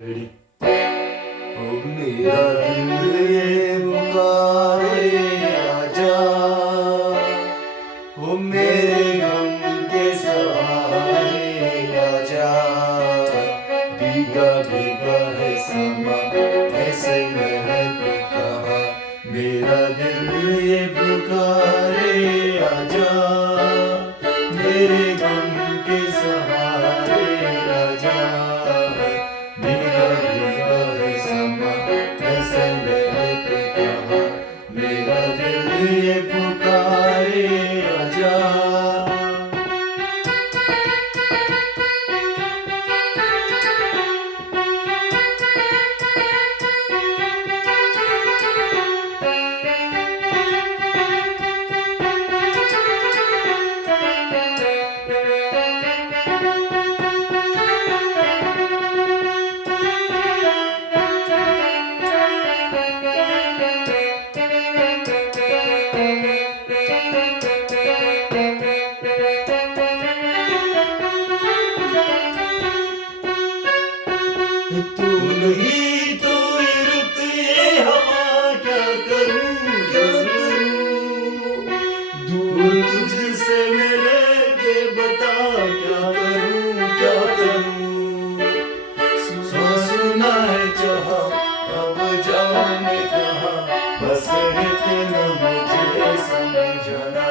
Ready. ओ मेरा दिल ये पुकारे आजा, ओ मेरे गम के सहारे आजा। भीगा भीगा है समा, ऐसे महक कहा। मेरा दिल ये पुकारे आजा, मेरे गम के सहारे आजा। भीगा भीगा है समा, ऐसे महक कहा। मेरा दिल ये पुकारे आजा। तू नहीं तो ये रुत ये हवा, क्या करूं क्या करूं। दूर तुझसे मिले के बता, क्या करूं क्या करूं। सुना है जहां, अब जाने कहां। बस इतना मुझे समझना।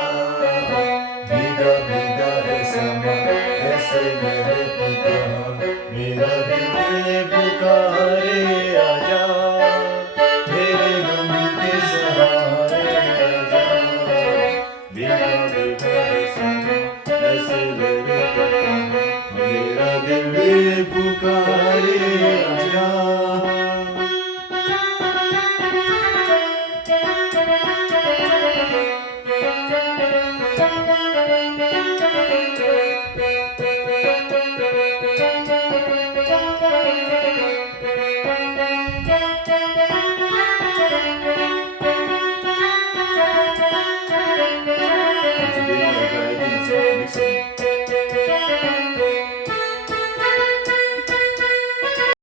भीगा भीगा है समा, ऐसे महक कहा। मेरा दिल ये पुकारे आजा, मेरे गम के सहारे आजा। भीगा भीगा है समा, ऐसे महक कहा। मेरा दिल ये पुकारे आजा।